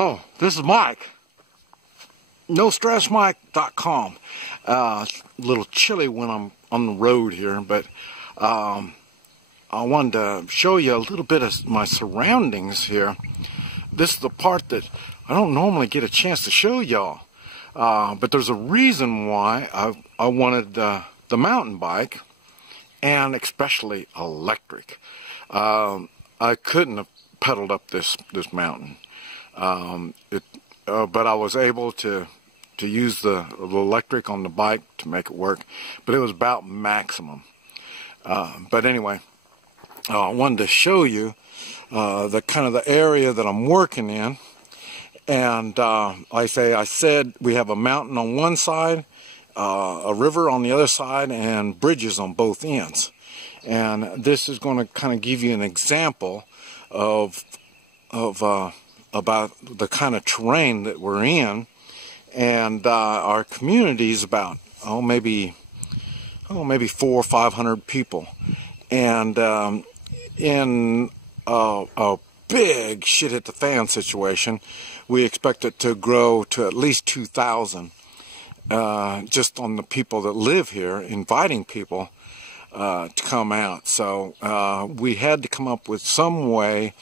Oh, this is Mike. NoStressMike.com. A little chilly when I'm on the road here, but I wanted to show you a little bit of my surroundings here. This is the part that I don't normally get a chance to show y'all, but there's a reason why I wanted the mountain bike, and especially electric. I couldn't have pedaled up this mountain, but I was able to use the electric on the bike to make it work, but it was about maximum. But anyway, I wanted to show you the kind of the area that I'm working in, and I said we have a mountain on one side, a river on the other side, and bridges on both ends. And this is going to kind of give you an example of about the kind of terrain that we're in. And our community is about maybe 400 or 500 people, and in a big shit hit the fan situation, we expect it to grow to at least 2,000 just on the people that live here, inviting people to come out. So we had to come up with some way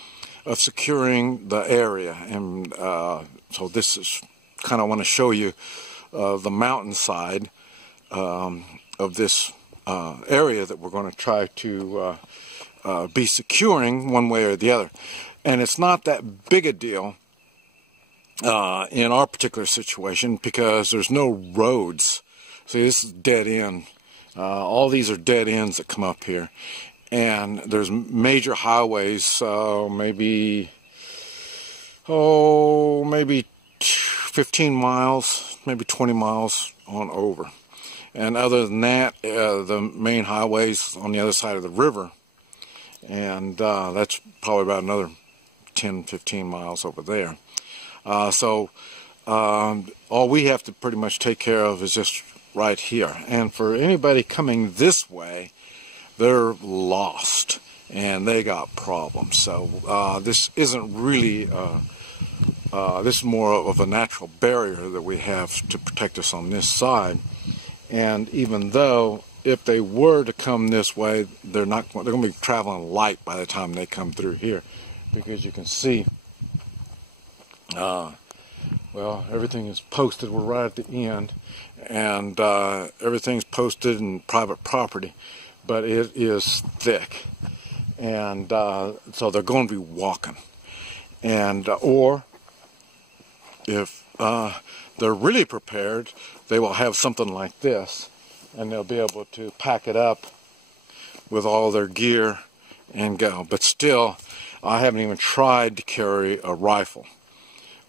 of securing the area, and so this is kind of want to show you the mountainside of this area that we're going to try to be securing one way or the other. And it's not that big a deal in our particular situation because there's no roads. See, this is dead end. All these are dead ends that come up here, and there's major highways, maybe 15 miles, maybe 20 miles on over. And other than that, the main highway's on the other side of the river, and that's probably about another 10-15 miles over there. So all we have to pretty much take care of is just right here. And for anybody coming this way, they're lost and they got problems. So this isn't really this is more of a natural barrier that we have to protect us on this side. And even though if they were to come this way, they're going to be traveling light by the time they come through here, because you can see well, everything is posted. We're right at the end, and everything's posted in private property, but it is thick, and so they're going to be walking. And or if they're really prepared, they will have something like this, and they'll be able to pack it up with all their gear and go. But still, I haven't even tried to carry a rifle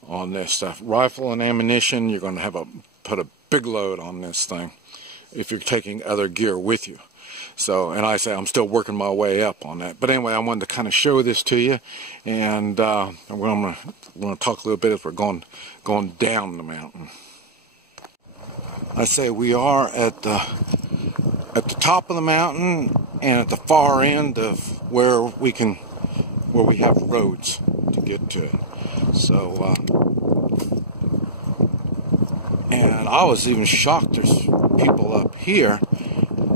on this stuff. Rifle and ammunition, you're going to have put a big load on this thing if you're taking other gear with you. So, and I say I'm still working my way up on that. But anyway, I wanted to kind of show this to you, and I'm going to talk a little bit as we're going down the mountain. I say we are at the top of the mountain and at the far end of where we have roads to get to it. So, and I was even shocked there's people up here,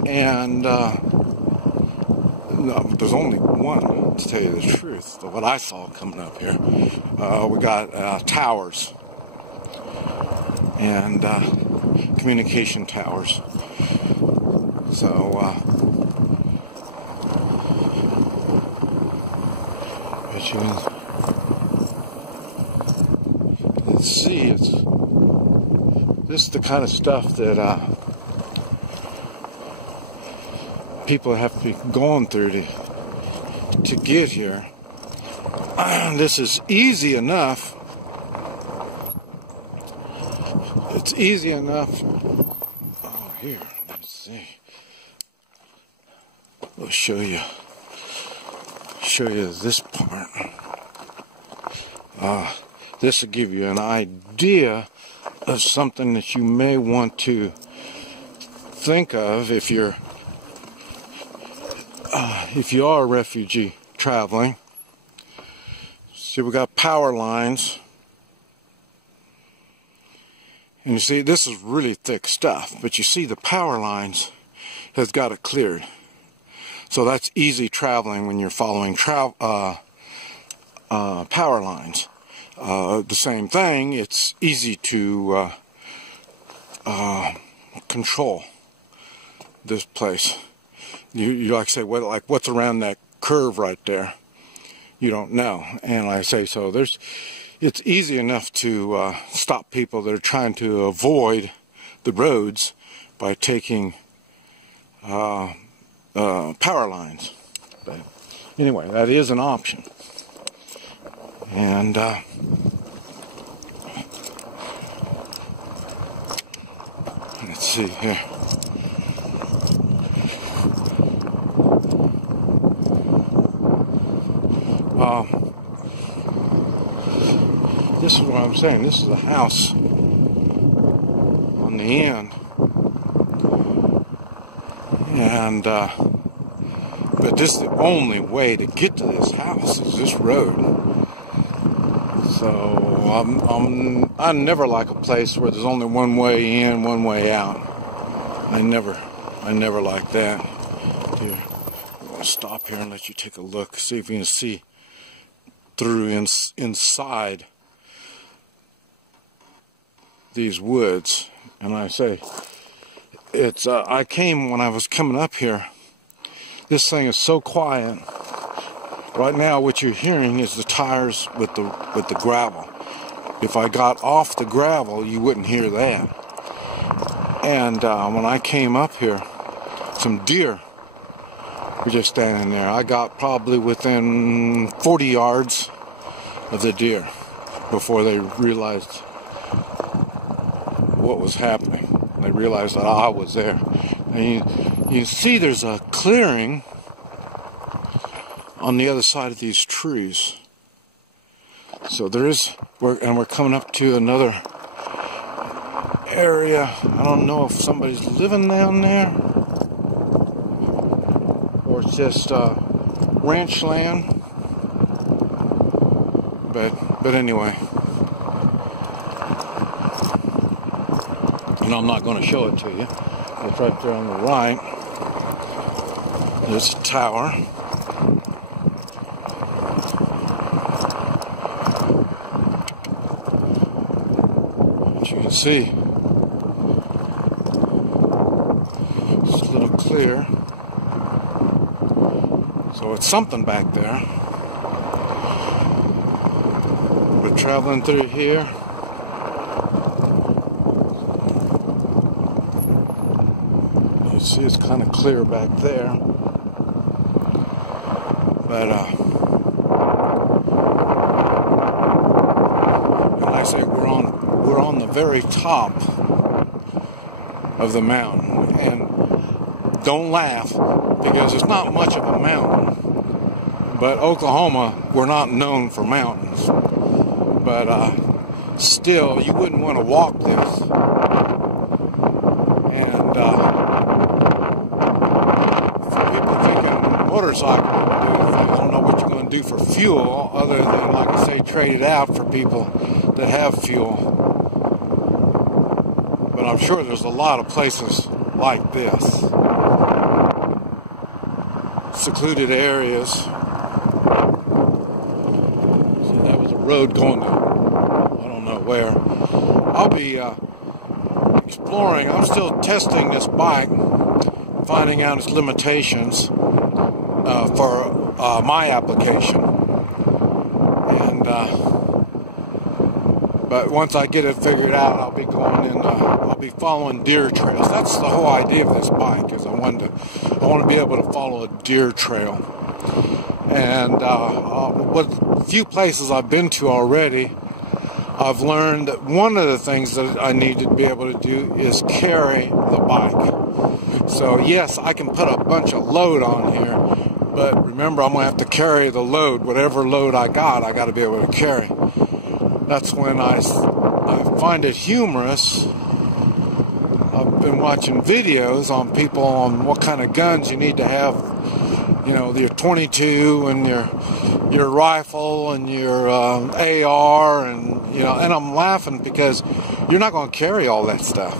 and no, there's only one, to tell you the truth, of what I saw coming up here. We got towers and communication towers. So, but you can see this is the kind of stuff that people have to be going through to get here. This is easy enough. It's easy enough. Oh, here, let's see. We'll show you this part. This will give you an idea of something that you may want to think of if you are a refugee traveling. See, we got power lines And you see, this is really thick stuff, but you see the power lines has got it cleared. So that's easy traveling when you're following power lines. The same thing, it's easy to control this place. You like say, well, like what's around that curve right there? You don't know. And like I say, so it's easy enough to stop people that are trying to avoid the roads by taking power lines. But anyway, that is an option. And let's see here. This is what I'm saying. This is a house on the end, and but this is the only way to get to this house is this road. So I never like a place where there's only one way in, one way out. I never like that. Here, I'll stop here and let you take a look, see if you can see through inside these woods. And I say, it's I came when I was coming up here. This thing is so quiet. Right now what you're hearing is the tires with the gravel. If I got off the gravel, you wouldn't hear that. And when I came up here, some deer were just standing there. I got probably within 40 yards of the deer before they realized what was happening. They realized that I was there. And you can see there's a clearing on the other side of these trees. So there is, and we're coming up to another area. I don't know if somebody's living down there or it's just ranch land. But anyway. And I'm not going to show it to you. It's right there on the right. There's a tower. As you can see, it's a little clear. So it's something back there. We're traveling through here. See, it's kind of clear back there, but like I say, we're on the very top of the mountain, and don't laugh because it's not much of a mountain. But Oklahoma, we're not known for mountains, but still, you wouldn't want to walk this, and motorcycle, I don't know what you're going to do for fuel other than, like I say, trade it out for people that have fuel. But I'm sure there's a lot of places like this. Secluded areas. See, that was a road going to, I don't know where. I'll be exploring. I'm still testing this bike, finding out its limitations. For my application, and but once I get it figured out, I'll be going in. I'll be following deer trails. That's the whole idea of this bike. Is I want to be able to follow a deer trail, and what few places I've been to already, I've learned that one of the things that I need to be able to do is carry the bike. So yes, I can put a bunch of load on here. But remember, I'm going to have to carry the load. Whatever load I got to be able to carry. That's when I find it humorous. I've been watching videos on people on what kind of guns you need to have. You know, your 22 and your rifle and your AR and You know, and I'm laughing because you're not going to carry all that stuff.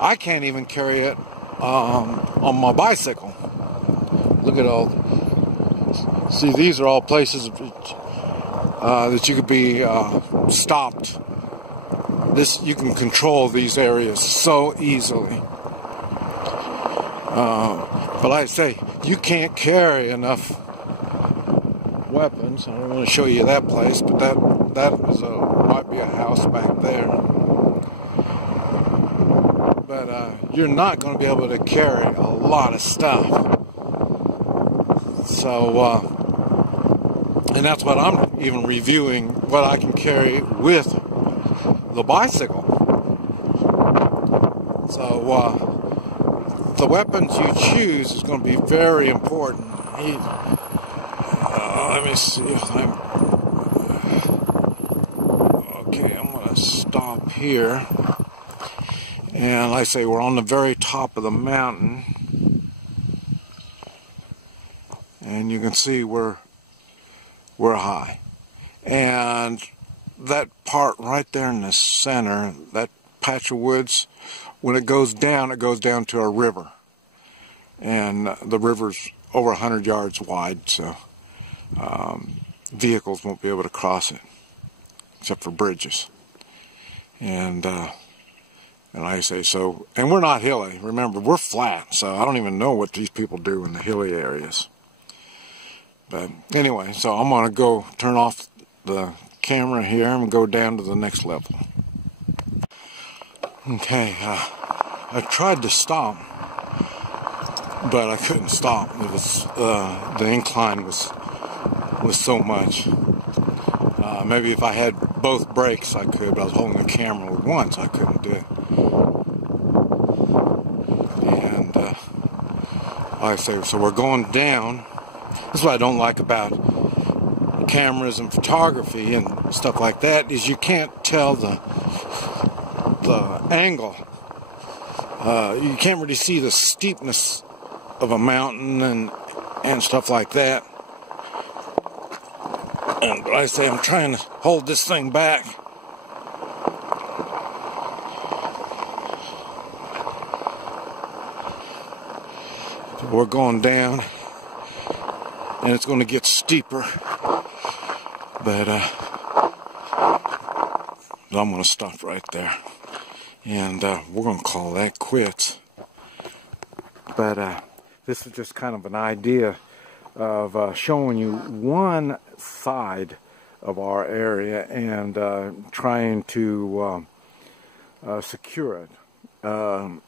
I can't even carry it on my bicycle. Look at all. See, these are all places that you could be stopped. You can control these areas so easily. But like I say, you can't carry enough weapons. I don't want to show you that place, but that is might be a house back there. But you're not going to be able to carry a lot of stuff. So, and that's what I'm even reviewing, what I can carry with the bicycle. So, the weapons you choose is going to be very important. Let me see if okay, I'm going to stop here. And like I say, we're on the very top of the mountain. And you can see we're high. And that part right there in the center, that patch of woods, when it goes down to a river. And the river's over 100 yards wide, so vehicles won't be able to cross it, except for bridges. And like I say, so, and we're not hilly. Remember, we're flat, so I don't even know what these people do in the hilly areas. But anyway, so I'm going to go turn off the camera here and go down to the next level. Okay, I tried to stop, but I couldn't stop. It was the incline was so much. Maybe if I had both brakes I could, but I was holding the camera with one, so I couldn't do it. And like I say, so we're going down. This is what I don't like about cameras and photography and stuff like that, is you can't tell the angle. You can't really see the steepness of a mountain and stuff like that. And like I say, I'm trying to hold this thing back. So we're going down, and it's going to get steeper. But I'm going to stop right there. And we're going to call that quits. But this is just kind of an idea of showing you one side of our area and trying to secure it. I'm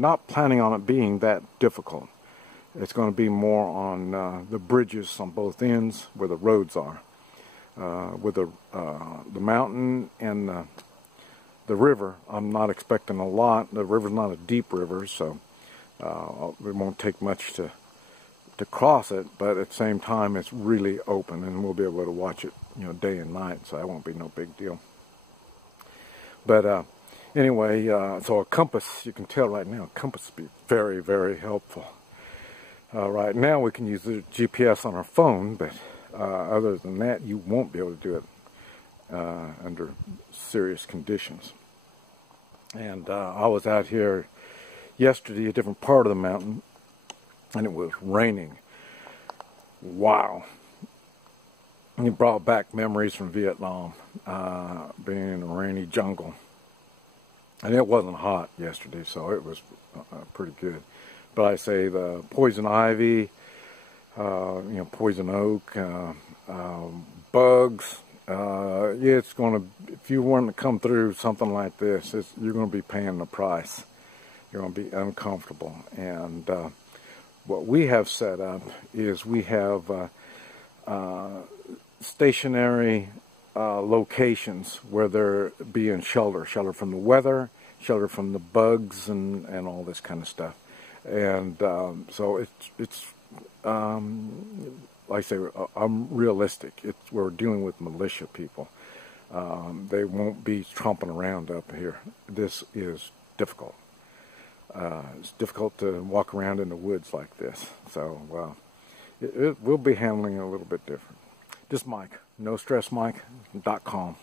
not planning on it being that difficult. It's going to be more on the bridges on both ends where the roads are. With the mountain and the river, I'm not expecting a lot. The river's not a deep river, so it won't take much to cross it, but at the same time it's really open and we'll be able to watch it, you know, day and night, so that won't be no big deal. But anyway, so a compass, you can tell right now, a compass would be very, very helpful. Right now we can use the GPS on our phone, but other than that you won't be able to do it under serious conditions. And I was out here yesterday, a different part of the mountain, and it was raining. Wow. It brought back memories from Vietnam, being in a rainy jungle. And it wasn't hot yesterday, so it was pretty good. But I say the poison ivy, poison oak, bugs, yeah, it's going to, if you want to come through something like this, you're going to be paying the price. You're going to be uncomfortable. And what we have set up is we have stationary locations where they're being shelter from the weather, shelter from the bugs, and all this kind of stuff. And so it's like I say, I'm realistic. We're dealing with militia people. They won't be tromping around up here. This is difficult. It's difficult to walk around in the woods like this. So we'll be handling it a little bit different. This is Mike, NoStressMike.com.